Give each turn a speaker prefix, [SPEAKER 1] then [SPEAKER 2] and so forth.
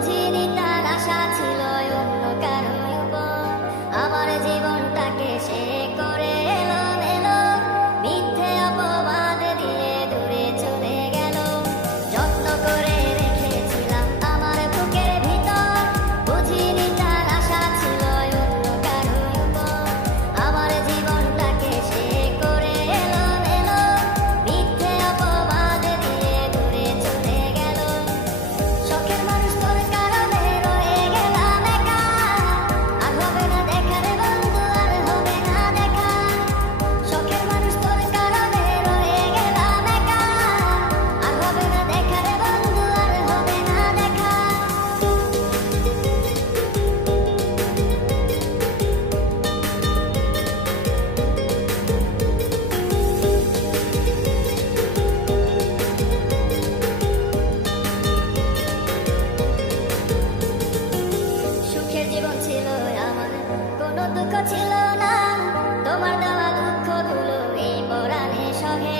[SPEAKER 1] বুঝিনি তার আশা ছিল অন্য কারণ ছিল না। তোমার দেওয়া দুঃখগুলো এই পরাণে সহে